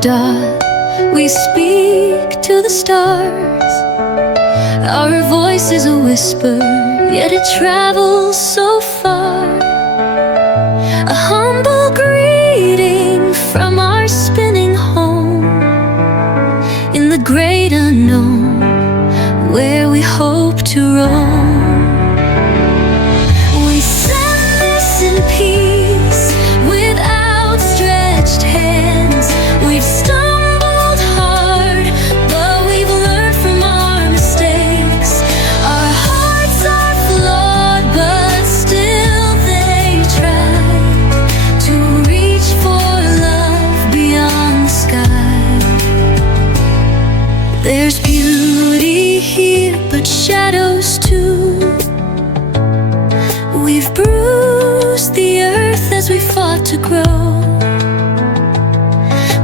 dot, we speak to the stars. Our voice is a whisper, yet it travels so far. A humble greeting from our spinning home in the great unknown, where we hope to roam. We send this in peace with outstretched hands. We've stumbled hard, but we've learned from our mistakes. Our hearts are flawed, but still they try to reach for love beyond the sky. There's beauty here, but shadows too. We've bruised the earth as we fought to grow,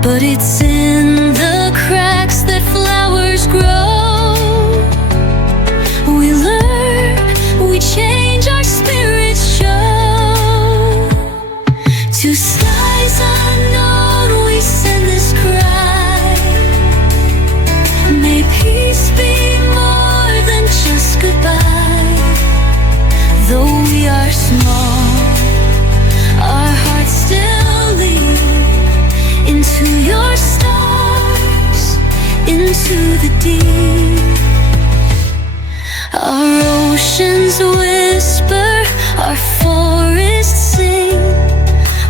but it's in the cracks that flowers grow. We learn, we change, our spirits show. To skies unknown we send this cry. May peace be more than just goodbye. Though we are small, our hearts still lead into your stars, into the deep. Our oceans whisper, our forests sing.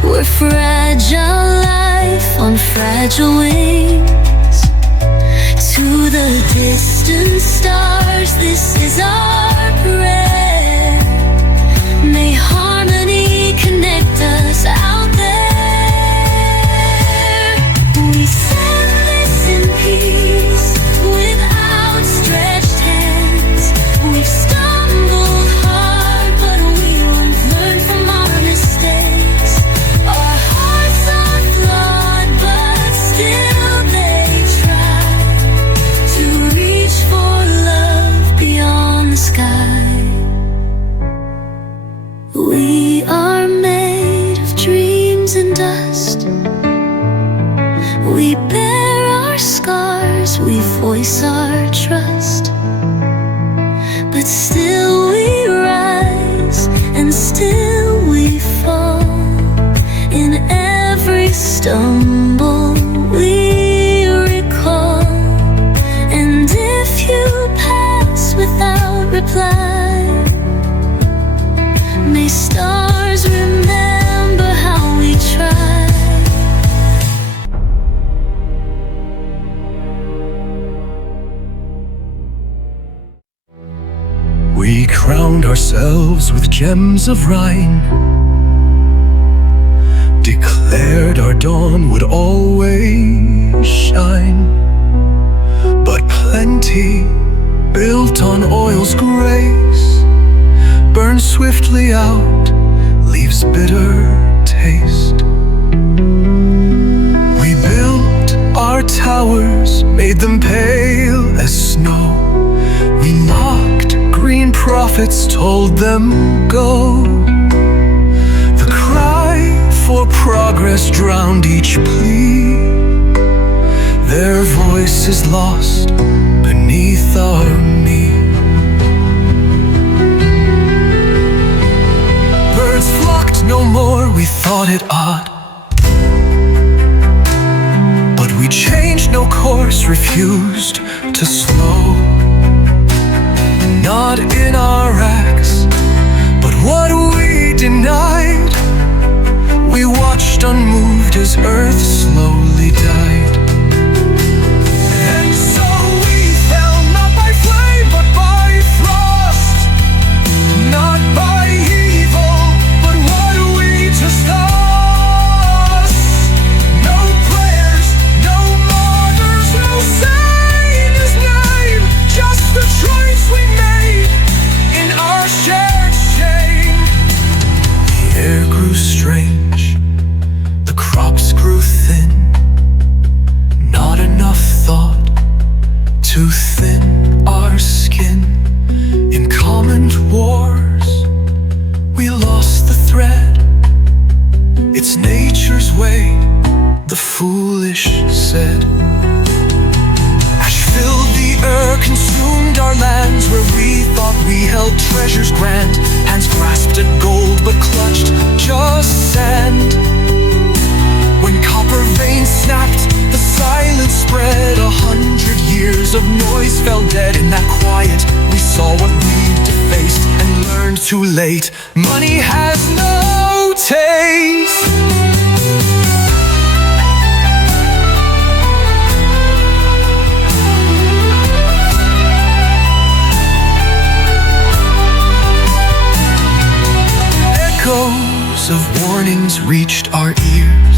We're fragile life on fragile wings. To the distant stars, this is our prayer. May harmony connect us out there. We send this in peace with outstretched hands. We've stumbled hard, but we've learned from our mistakes. Our hearts are flawed, but still they try to reach for love beyond the sky. We are made of dreams and dust. We bear our scars, we voice our trust. But still we rise, and still we fall. In every stumble we recall. And if you pass without reply, may stars remember how we tried. We crowned ourselves with gems of Rhine, declared our dawn would always shine. But plenty, built on oil's grace, burns swiftly out, leaves bitter taste. We built our towers, made them pale as snow. We mocked green prophets, told them go. The cry for progress drowned each plea. Their voice is lost beneath our knee. Birds flocked no more, we thought it odd. But we changed no course, refused to slow. Not in our acts, but what we denied. We watched unmoved as earth slowly died. And so we fell, not by flame, but by frost. Not by evil, but what we discuss. No prayers, no martyrs, no savior's name. Just the choice we made in our shared shame. The air grew strange, the crops grew thin. Not enough thought to thin our skin. In common wars, we lost the thread. It's nature's way, the foolish say. treasures grand. Hands grasped at gold but clutched just sand. When copper veins snapped, the silence spread. 100 years of noise fell dead. In that quiet, we saw what we'd defaced and learned too late. Money has no taste. Echoes of warnings reached our ears,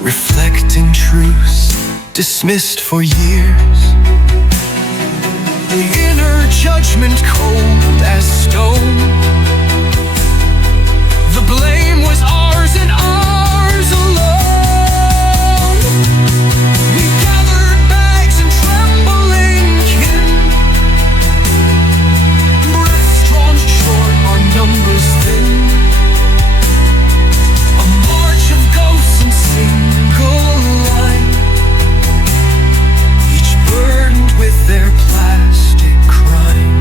reflecting truths dismissed for years. The inner judgment cold as stone. The blame was ours and ours alone. We gathered bags and trembling kin, breaths drawn short, our numbers thin. A march of ghosts in single line, each burdened with their plastic crime.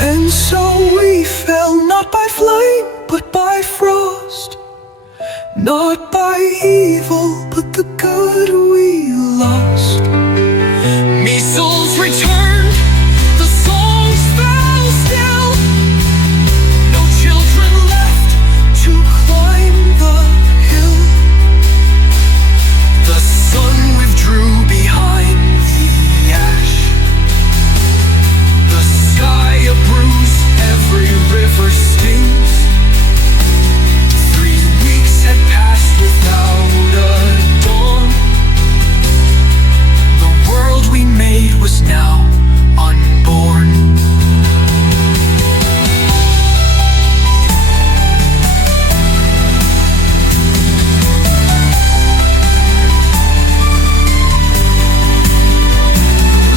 And so we fell, not by flame, but by frost. Not by evil, but the good we lost. Measles returned, the songs fell still. No children left to climb the hill. The sun withdrew behind the ash. The sky a bruise, every river stings. 3 weeks had passed without a dawn. The world we made was now unborn.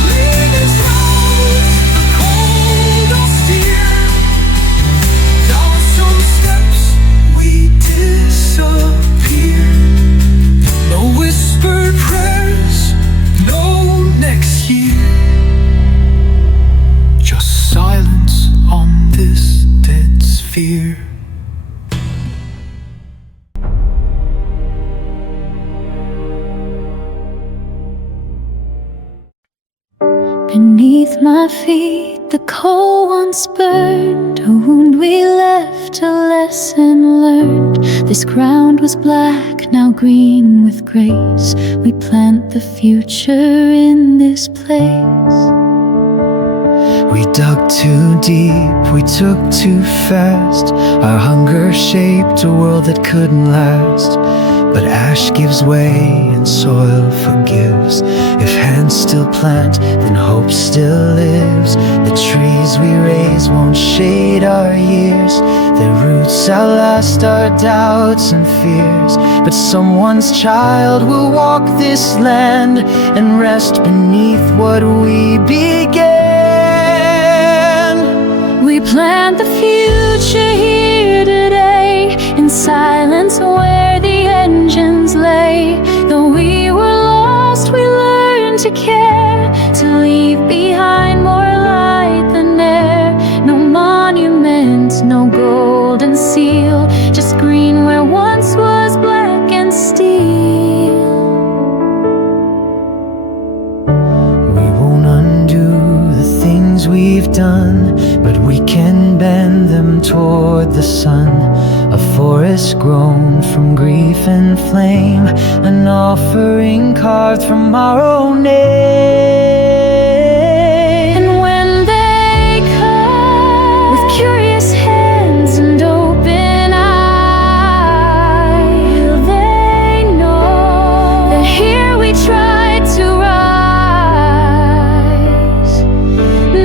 Leaves rose, the cold austere. Down some steps we disappear. No whispered prayers, no next year. Just silence on this dead sphere. Beneath my feet, the cold once burned, a wound we left, a lesson learned. This ground was black, now green with grace. We plant the future in this place. We dug too deep, we took too fast. Our hunger shaped a world that couldn't last. But ash gives way and soil forgives. If hands still plant, then hope still lives. The trees we raise won't shade our years. Their roots outlast our doubts and fears. But someone's child will walk this land and rest beneath what we began. We plant the future here today, in silence where the engines lay. Though we were lost, we learned to care, to leave behind more light than air. No monument, no golden seal, just green where once was black and steel. We won't undo the things we've done, but we can bend them toward the sun. A forest grown from grief and flame, an offering carved from our own name. And when they come with curious hands and open eyes, they know that here we tried to rise.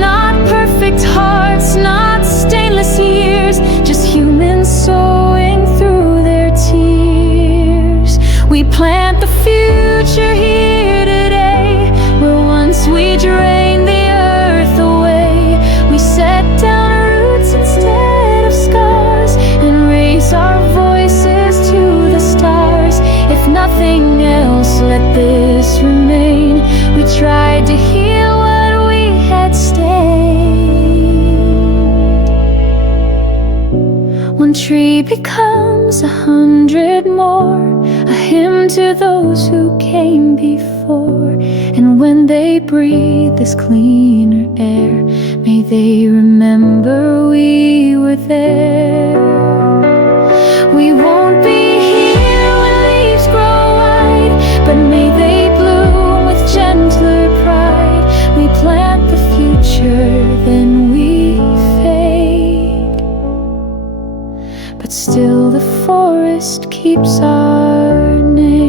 Not perfect hearts, not stainless years, just human sowing through their tears. We plant the future here today, where once we drained the earth away. We set down roots instead of scars, and raise our voices to the stars. If nothing else, let this remain. We tried to heal what we had stained. tree becomes 100 more, a hymn to those who came before. And when they breathe this cleaner air, may they remember we were there. We won't be here when leaves grow wide, but may they bloom with gentler pride. We plant the future, then we fade, but still the forest keeps our name.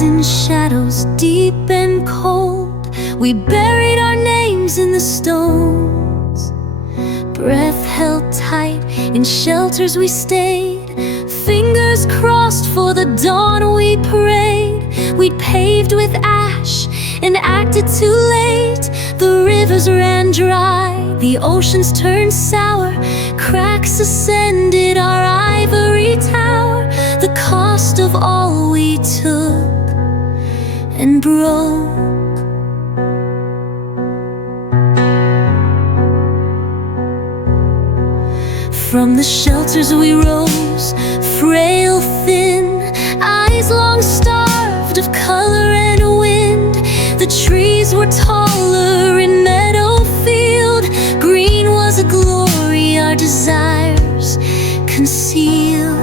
In shadows deep and cold, we buried our names in the stones. Breath held tight, in shelters we stayed, fingers crossed for the dawn we prayed. We'd paved with ash and acted too late. The rivers ran dry, the oceans turned sour, cracks ascended our ivory tower. The cost of all we took and broke. From the shelters we rose, frail, thin, eyes long starved of color and wind. The trees were taller in meadow field, green was a glory our desires concealed.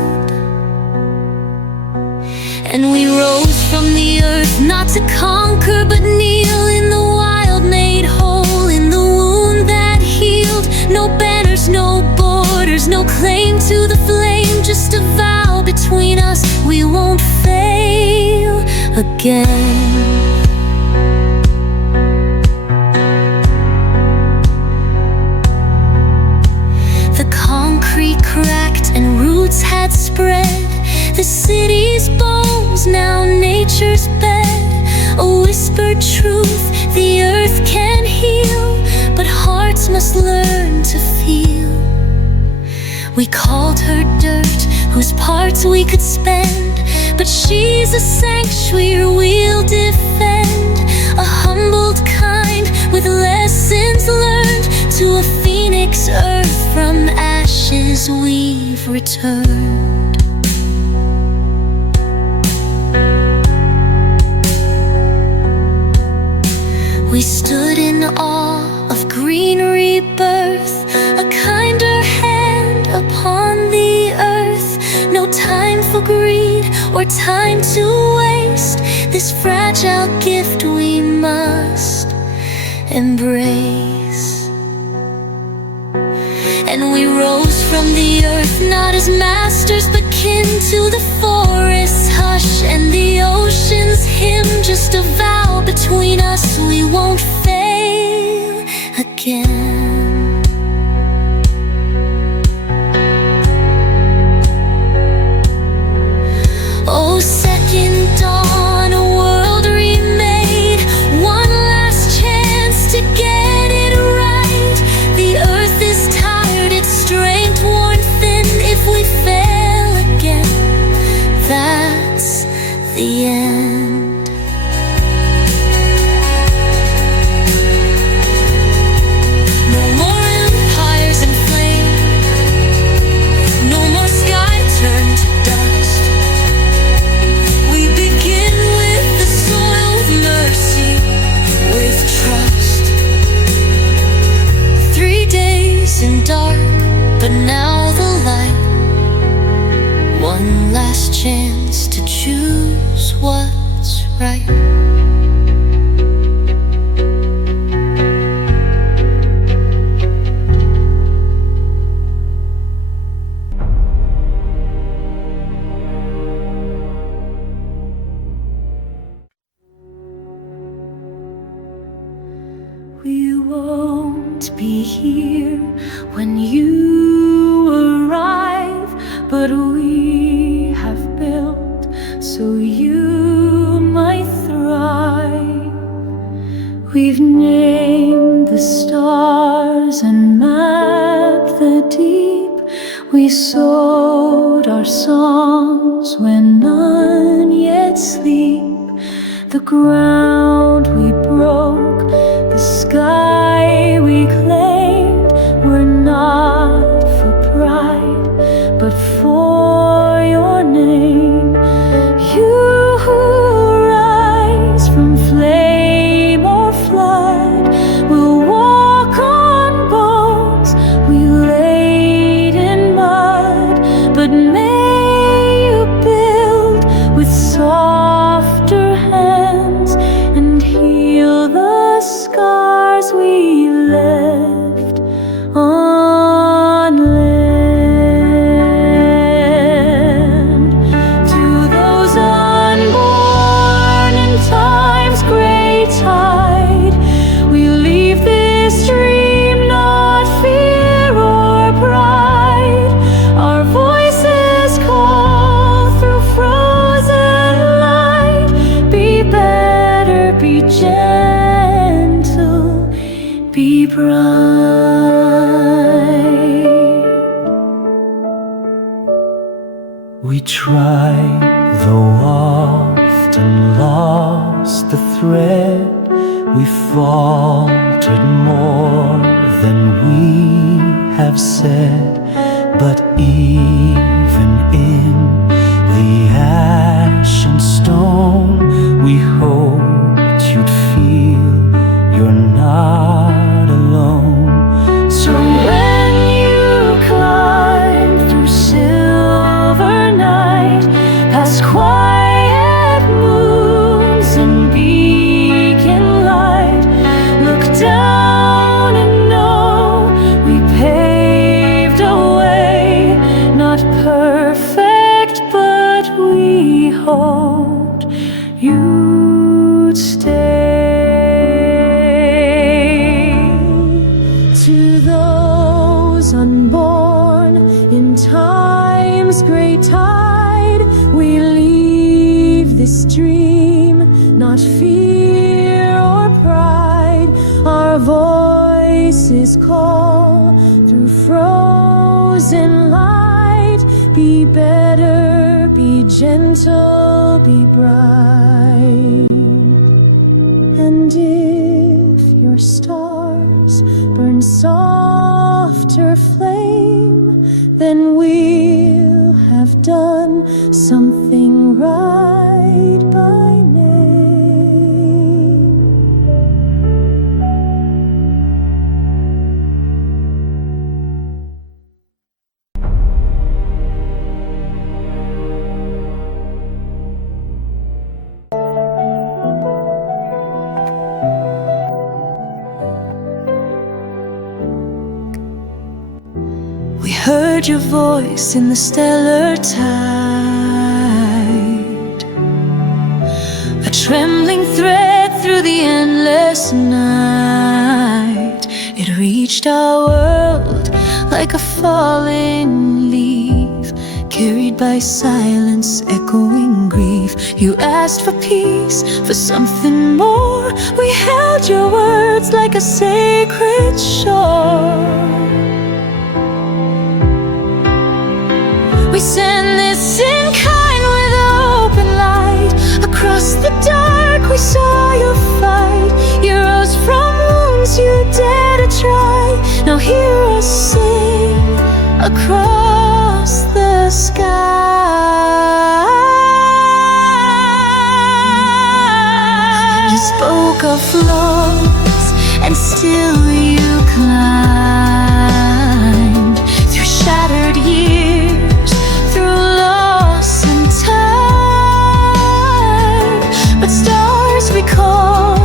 And we rose from the earth, not to conquer but kneel in the wild, made whole in the wound that healed. No banners, no borders, no claim to the flame, just a vow between us, we won't fail again. The concrete cracked and roots had spread, the city's bones, now nature's bed. A whispered truth, the earth can heal, but hearts must learn to feel. We called her dirt, whose parts we could spend, but she's a sanctuary we'll defend. A humbled kind, with lessons learned, to a phoenix earth from ashes we've returned. We stood in awe of green rebirth, a kinder hand upon the earth. No time for greed or time to waste, this fragile gift we must embrace. And we rose from the earth, not as masters but kin to the forest's hush and the ocean's hymn, just a vow between us, we won't fail again. Oh, second dawn, a world remade, one last chance to get it right. The earth is tired, its strength worn thin. If we fail again, that's the end. No more empires in flame, no more sky turned to dust. We begin with the soil of mercy, with trust. 3 days in dark, but now the light. One last chance to choose what's right. We won't be here when you arrive, but we have built so you might thrive. We've named the stars and mapped the deep. We sowed our songs when none yet sleep. The ground we broke, the sky we claimed, were not for pride, but for your name. You who rise from flame or flood will walk on bones we laid in mud, but may you build with softer hands and heal the scars we left on land. To those unborn in time's great tide, we leave this dream, not fear or pride. Our voices call through frozen light. Be better, be gentle, be bright. We tried, though often lost the thread. We faltered more than we have said. But even in the ash and stone, we hoped you'd feel you're not alone. So when you climb through silver night, past quiet moons and beacon light, look down and know we paved a way, not perfect, but we hoped you'd stay. To those unborn in time's great tide, we leave this dream, not fear or pride. Our voices call through frozen light. Be better, be gentle, be bright. And if your stars burn softer flame, then we'll have done something right by name. We heard your voice in the stellar tide, a trembling thread through the endless night. It reached our world like a falling leaf, carried by silence, echoing grief. You asked for peace, for something more. We held your words like a sacred shore. We send this in kind with open light. Across the dark we saw you fight. You rose from wounds you dare to try. Now hear us sing across the sky. You spoke of flaws and still you climbed through shattered years, through loss and time. But stars we call,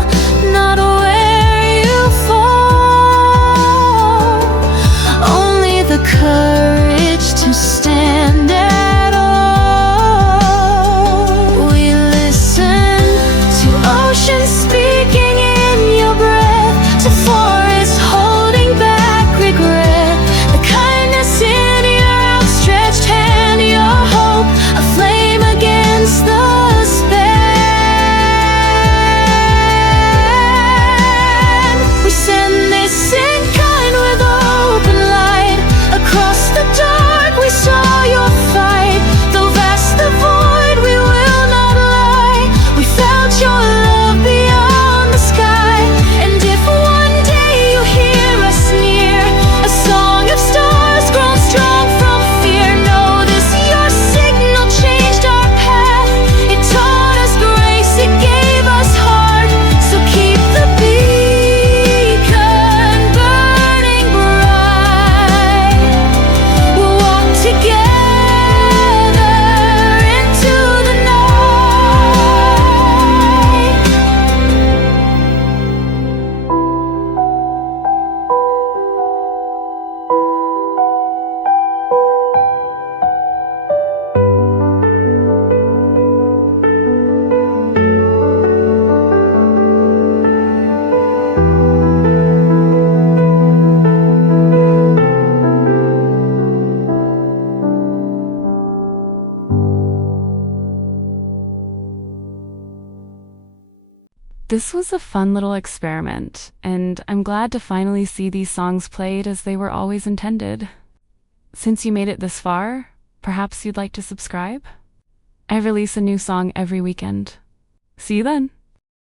not where you fall. This was a fun little experiment, and I'm glad to finally see these songs played as they were always intended. Since you made it this far, perhaps you'd like to subscribe? I release a new song every weekend. See you then!